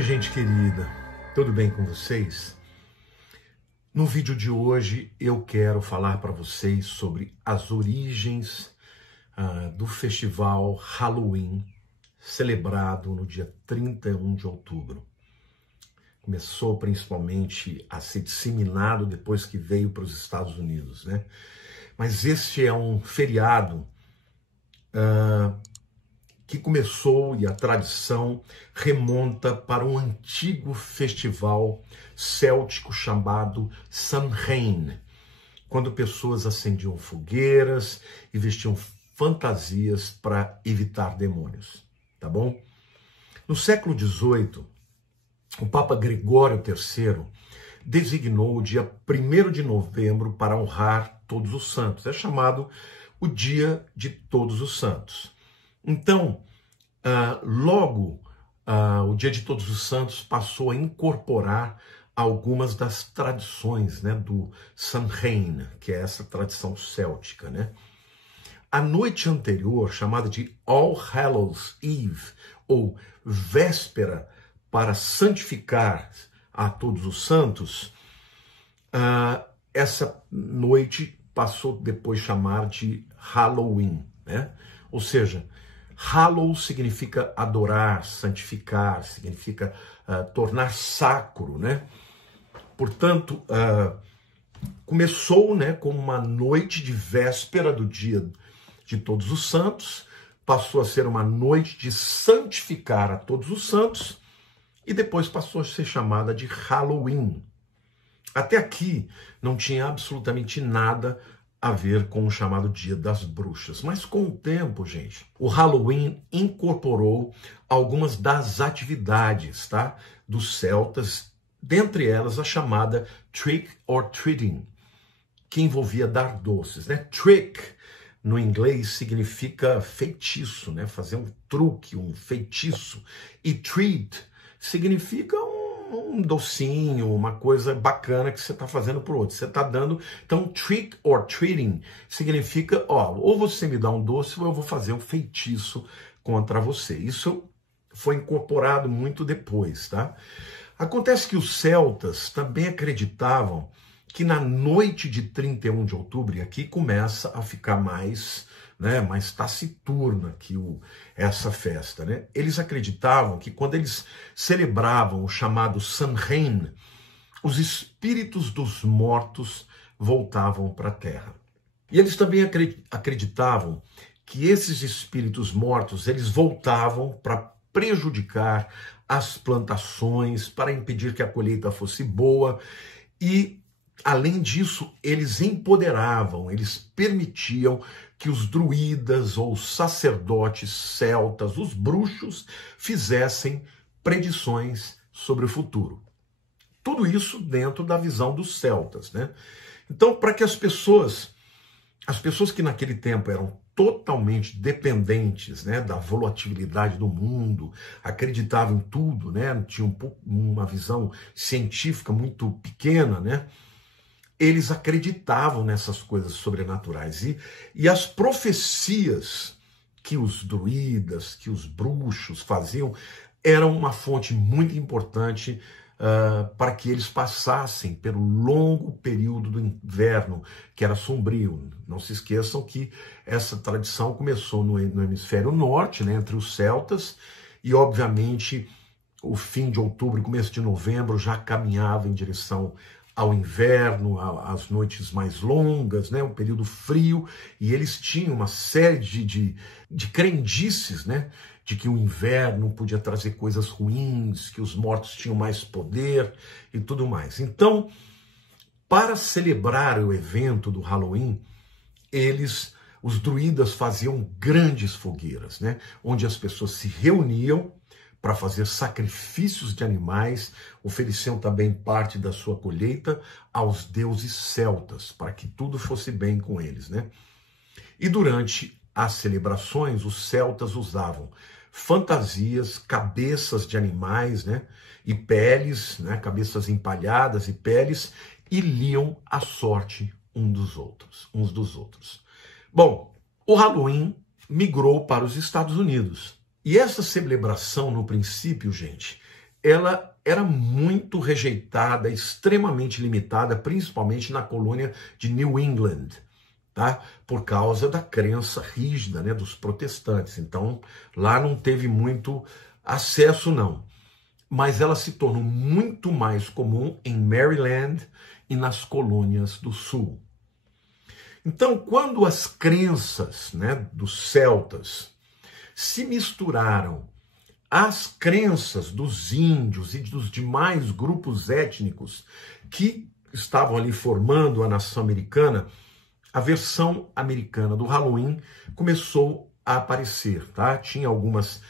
Oi, gente querida, tudo bem com vocês? No vídeo de hoje eu quero falar para vocês sobre as origens do festival Halloween, celebrado no dia 31 de outubro. Começou principalmente a ser disseminado depois que veio para os Estados Unidos, né? Mas este é um feriado que começou, e a tradição remonta para um antigo festival céltico chamado Samhain, quando pessoas acendiam fogueiras e vestiam fantasias para evitar demônios, tá bom? No século XVIII, o Papa Gregório III designou o dia 1º de novembro para honrar Todos os Santos. É chamado o Dia de Todos os Santos. Então, o Dia de Todos os Santos passou a incorporar algumas das tradições, né, do Samhain, que é essa tradição céltica, né? A noite anterior, chamada de All Hallows Eve, ou véspera para santificar a Todos os Santos, essa noite passou depois a chamar de Halloween, né? Ou seja, Hallow significa adorar, santificar, significa tornar sacro, né? Portanto, começou, né, com uma noite de véspera do dia de Todos os Santos, passou a ser uma noite de santificar a Todos os Santos e depois passou a ser chamada de Halloween. Até aqui não tinha absolutamente nada a ver com o chamado Dia das Bruxas. Mas com o tempo, gente, o Halloween incorporou algumas das atividades, tá, dos celtas, dentre elas a chamada Trick or Treating, que envolvia dar doces, né? Trick, no inglês, significa feitiço, né? Fazer um truque, um feitiço. E treat significa um docinho, uma coisa bacana que você está fazendo para o outro. Você está dando. Então, trick or treating significa, ou você me dá um doce ou eu vou fazer um feitiço contra você. Isso foi incorporado muito depois, tá? Acontece que os celtas também acreditavam que na noite de 31 de outubro, e aqui começa a ficar mais, né, mais taciturna que essa festa, né? Eles acreditavam que quando eles celebravam o chamado Samhain, os espíritos dos mortos voltavam para a terra. E eles também acreditavam que esses espíritos mortos, eles voltavam para prejudicar as plantações, para impedir que a colheita fosse boa e, além disso, eles empoderavam, eles permitiam que os druidas ou os sacerdotes celtas, os bruxos, fizessem predições sobre o futuro. Tudo isso dentro da visão dos celtas, né? Então, para que as pessoas que naquele tempo eram totalmente dependentes, né, da volatilidade do mundo, acreditavam em tudo, né, tinham uma visão científica muito pequena, né, eles acreditavam nessas coisas sobrenaturais. E as profecias que os druidas, que os bruxos faziam, eram uma fonte muito importante para que eles passassem pelo longo período do inverno, que era sombrio. Não se esqueçam que essa tradição começou no hemisfério norte, né, entre os celtas, e obviamente o fim de outubro e começo de novembro já caminhava em direção ao inverno, às noites mais longas, né, um período frio, e eles tinham uma série de crendices, né, de que o inverno podia trazer coisas ruins, que os mortos tinham mais poder e tudo mais. Então, para celebrar o evento do Halloween, os druidas faziam grandes fogueiras, né, onde as pessoas se reuniam para fazer sacrifícios de animais, ofereciam também parte da sua colheita aos deuses celtas, para que tudo fosse bem com eles, né? E durante as celebrações, os celtas usavam fantasias, cabeças de animais, né, e peles, né, cabeças empalhadas e peles, e liam a sorte uns dos outros. Bom, o Halloween migrou para os Estados Unidos. E essa celebração, no princípio, gente, ela era muito rejeitada, extremamente limitada, principalmente na colônia de New England, tá? Por causa da crença rígida, né, dos protestantes. Então, lá não teve muito acesso, não. Mas ela se tornou muito mais comum em Maryland e nas colônias do Sul. Então, quando as crenças, né, dos celtas se misturaram às crenças dos índios e dos demais grupos étnicos que estavam ali formando a nação americana, a versão americana do Halloween começou a aparecer, tá? Tinha algumas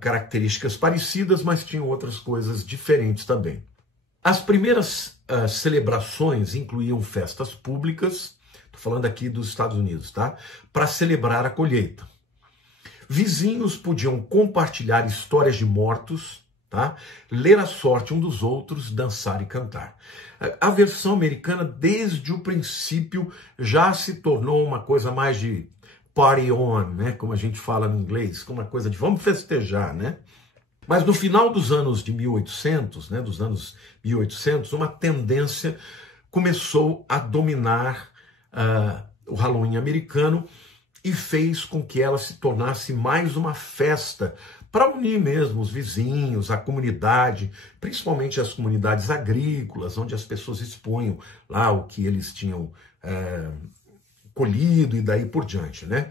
características parecidas, mas tinha outras coisas diferentes também. As primeiras celebrações incluíam festas públicas, estou falando aqui dos Estados Unidos, tá? Para celebrar a colheita. Vizinhos podiam compartilhar histórias de mortos, tá? Ler a sorte um dos outros, dançar e cantar. A versão americana, desde o princípio, já se tornou uma coisa mais de party on, né? Como a gente fala no inglês, como uma coisa de vamos festejar, né? Mas no final dos anos de 1800, né, dos anos 1800, uma tendência começou a dominar o Halloween americano e fez com que ela se tornasse mais uma festa para unir mesmo os vizinhos, a comunidade, principalmente as comunidades agrícolas, onde as pessoas expunham lá o que eles tinham colhido e daí por diante, né?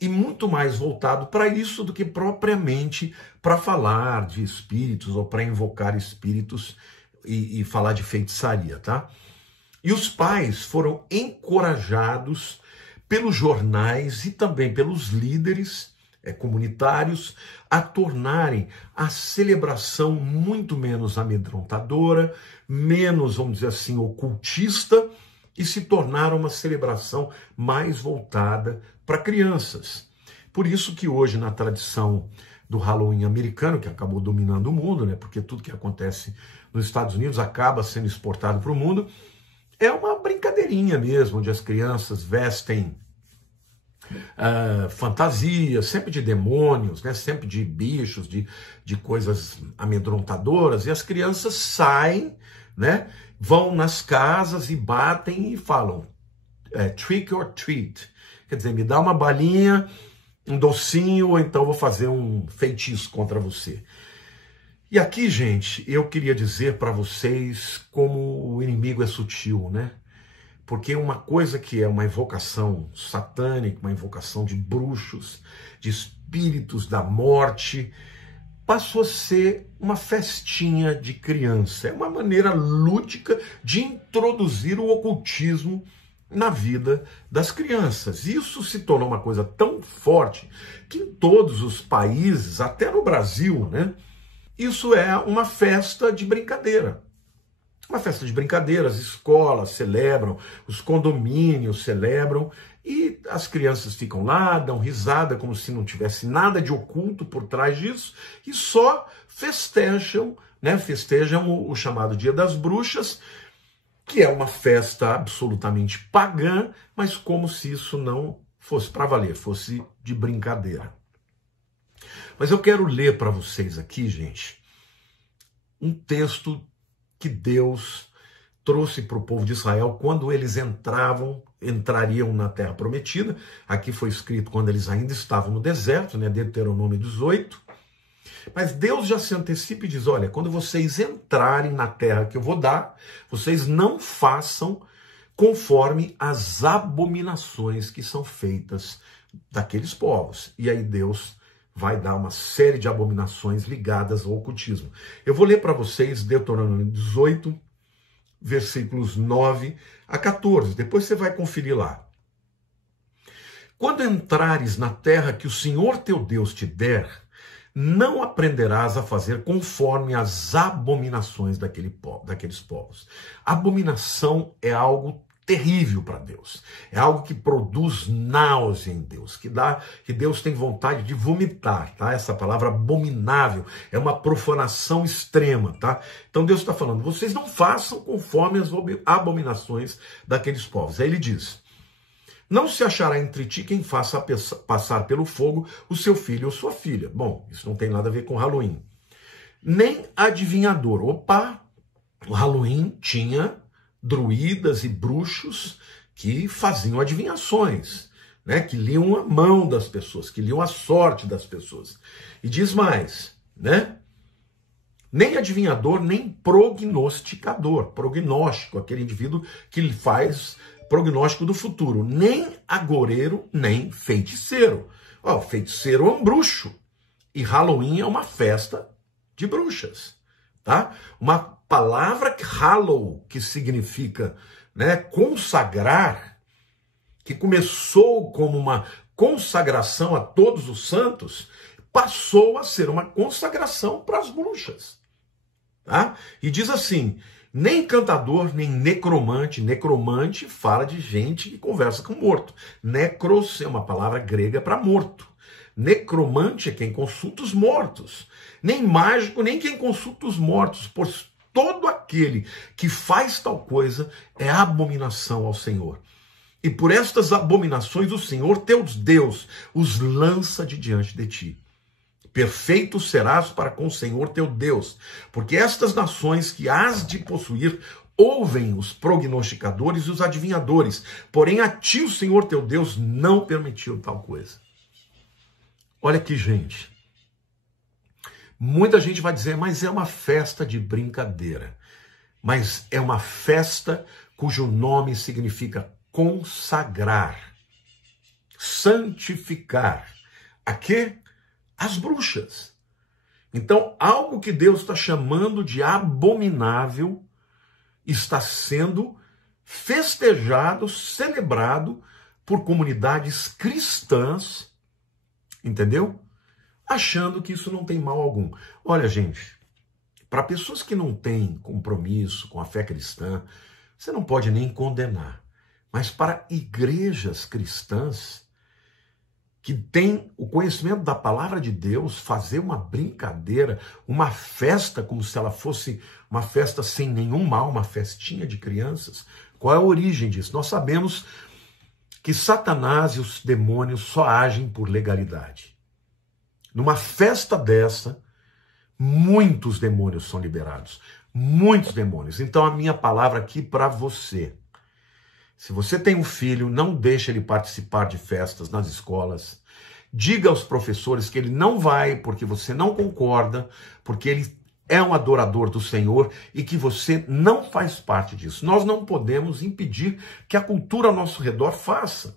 E muito mais voltado para isso do que propriamente para falar de espíritos ou para invocar espíritos e falar de feitiçaria, tá? E os pais foram encorajados pelos jornais e também pelos líderes comunitários a tornarem a celebração muito menos amedrontadora, menos, vamos dizer assim, ocultista, e se tornaram uma celebração mais voltada para crianças. Por isso que hoje, na tradição do Halloween americano, que acabou dominando o mundo, né, porque tudo que acontece nos Estados Unidos acaba sendo exportado para o mundo, é uma brincadeirinha mesmo, onde as crianças vestem fantasias, sempre de demônios, né, sempre de bichos, de coisas amedrontadoras, e as crianças saem, né, vão nas casas e batem e falam trick or treat. Quer dizer, me dá uma balinha, um docinho, ou então vou fazer um feitiço contra você. E aqui, gente, eu queria dizer para vocês como o inimigo é sutil, né? Porque uma coisa que é uma invocação satânica, uma invocação de bruxos, de espíritos da morte, passou a ser uma festinha de criança. É uma maneira lúdica de introduzir o ocultismo na vida das crianças. Isso se tornou uma coisa tão forte que em todos os países, até no Brasil, né, isso é uma festa de brincadeira. Uma festa de brincadeira, as escolas celebram, os condomínios celebram, e as crianças ficam lá, dão risada, como se não tivesse nada de oculto por trás disso, e só festejam, né? Festejam o chamado Dia das Bruxas, que é uma festa absolutamente pagã, mas como se isso não fosse para valer, fosse de brincadeira. Mas eu quero ler para vocês aqui, gente, um texto que Deus trouxe para o povo de Israel quando eles entrariam na Terra Prometida. Aqui foi escrito quando eles ainda estavam no deserto, né? Deuteronômio 18. Mas Deus já se antecipa e diz, olha, quando vocês entrarem na terra que eu vou dar, vocês não façam conforme as abominações que são feitas daqueles povos. E aí Deus vai dar uma série de abominações ligadas ao ocultismo. Eu vou ler para vocês Deuteronômio 18, versículos 9 a 14. Depois você vai conferir lá. Quando entrares na terra que o Senhor teu Deus te der, não aprenderás a fazer conforme as abominações daqueles povos. Abominação é algo terrível para Deus. É algo que produz náusea em Deus, que Deus tem vontade de vomitar, tá? Essa palavra abominável é uma profanação extrema, tá? Então Deus está falando, vocês não façam conforme as abominações daqueles povos. Aí ele diz, não se achará entre ti quem faça passar pelo fogo o seu filho ou sua filha. Bom, isso não tem nada a ver com Halloween. nem adivinhador. Opa, o Halloween tinha druidas e bruxos que faziam adivinhações, né? Que liam a mão das pessoas, que liam a sorte das pessoas. E diz mais, né? Nem adivinhador, nem prognosticador, prognóstico, aquele indivíduo que faz prognóstico do futuro, nem agoureiro, nem feiticeiro. Ó, feiticeiro é um bruxo, e Halloween é uma festa de bruxas, tá? Uma palavra hallow, que significa, né, consagrar, que começou como uma consagração a todos os santos, passou a ser uma consagração para as bruxas. Tá? E diz assim, nem cantador, nem necromante. Necromante fala de gente que conversa com morto. Necros é uma palavra grega para morto. Necromante é quem consulta os mortos. Nem mágico, nem quem consulta os mortos, pois todo aquele que faz tal coisa é abominação ao Senhor. E por estas abominações o Senhor teu Deus os lança de diante de ti. Perfeito serás para com o Senhor teu Deus, porque estas nações que hás de possuir ouvem os prognosticadores e os adivinhadores, porém a ti o Senhor teu Deus não permitiu tal coisa. Olha aqui, gente. Muita gente vai dizer, mas é uma festa de brincadeira. Mas é uma festa cujo nome significa consagrar, santificar. A quê? As bruxas. Então, algo que Deus está chamando de abominável está sendo festejado, celebrado por comunidades cristãs, entendeu? Achando que isso não tem mal algum. Olha, gente, para pessoas que não têm compromisso com a fé cristã, você não pode nem condenar. Mas para igrejas cristãs, que tem o conhecimento da palavra de Deus, fazer uma brincadeira, uma festa como se ela fosse uma festa sem nenhum mal, uma festinha de crianças. Qual é a origem disso? Nós sabemos que Satanás e os demônios só agem por legalidade. Numa festa dessa, muitos demônios são liberados. Muitos demônios. Então a minha palavra aqui para você. Se você tem um filho, não deixe ele participar de festas nas escolas. Diga aos professores que ele não vai porque você não concorda, porque ele é um adorador do Senhor e que você não faz parte disso. Nós não podemos impedir que a cultura ao nosso redor faça.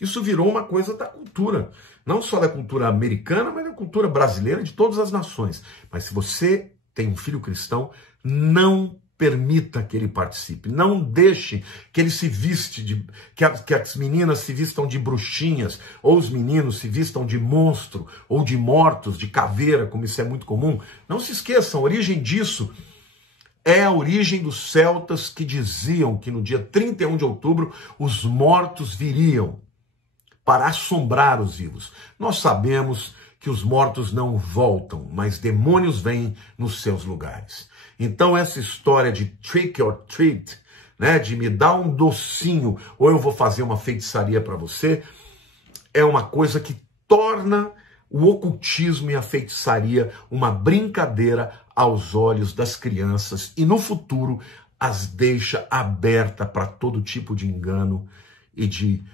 Isso virou uma coisa da cultura, não só da cultura americana, mas da cultura brasileira, de todas as nações. Mas se você tem um filho cristão, não permita que ele participe. Não deixe que ele se viste que as meninas se vistam de bruxinhas, ou os meninos se vistam de monstro, ou de mortos, de caveira, como isso é muito comum. Não se esqueçam, a origem disso é a origem dos celtas que diziam que no dia 31 de outubro os mortos viriam para assombrar os vivos. Nós sabemos que os mortos não voltam, mas demônios vêm nos seus lugares. Então essa história de trick or treat, né, de me dar um docinho ou eu vou fazer uma feitiçaria para você, é uma coisa que torna o ocultismo e a feitiçaria uma brincadeira aos olhos das crianças e no futuro as deixa aberta para todo tipo de engano e de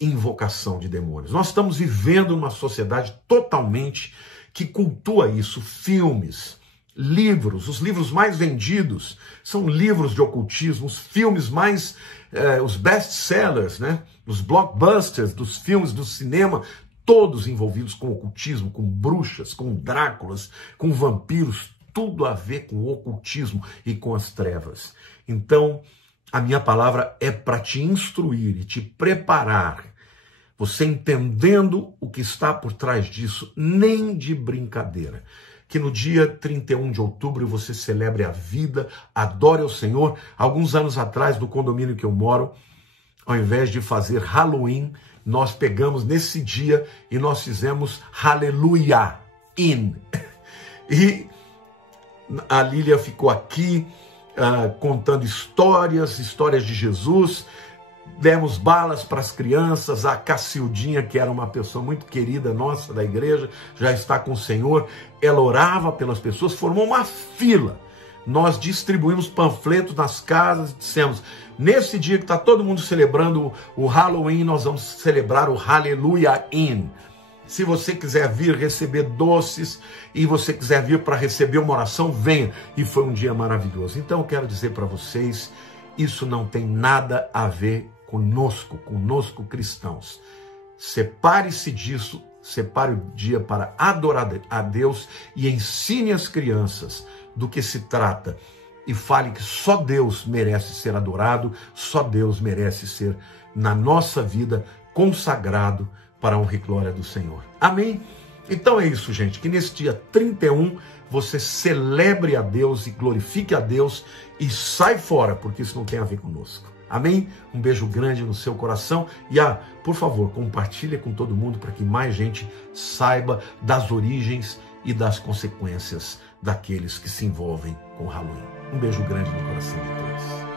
invocação de demônios. Nós estamos vivendo numa sociedade totalmente que cultua isso. Filmes, livros, os livros mais vendidos são livros de ocultismo, os filmes mais, os best-sellers, né? Os blockbusters dos filmes do cinema, todos envolvidos com ocultismo, com bruxas, com Dráculas, com vampiros, tudo a ver com o ocultismo e com as trevas. Então, a minha palavra é para te instruir e te preparar, você entendendo o que está por trás disso, nem de brincadeira. Que no dia 31 de outubro você celebre a vida, adore ao Senhor. Alguns anos atrás, no condomínio que eu moro, ao invés de fazer Halloween, nós pegamos nesse dia e nós fizemos Hallelujah in. E a Lília ficou aqui contando histórias de Jesus, demos balas para as crianças. A Cacildinha, que era uma pessoa muito querida nossa da igreja, já está com o Senhor. Ela orava pelas pessoas, formou uma fila. Nós distribuímos panfletos nas casas e dissemos: nesse dia que está todo mundo celebrando o Halloween, nós vamos celebrar o Hallelujah In. Se você quiser vir receber doces e você quiser vir para receber uma oração, venha. E foi um dia maravilhoso. Então eu quero dizer para vocês, isso não tem nada a ver conosco cristãos. Separe-se disso, separe o dia para adorar a Deus e ensine as crianças do que se trata. E fale que só Deus merece ser adorado, só Deus merece ser, na nossa vida, consagrado para a honra e glória do Senhor. Amém? Então é isso, gente, que nesse dia 31 você celebre a Deus e glorifique a Deus e sai fora, porque isso não tem a ver conosco. Amém? Um beijo grande no seu coração e, por favor, compartilhe com todo mundo para que mais gente saiba das origens e das consequências daqueles que se envolvem com o Halloween. Um beijo grande no coração de todos.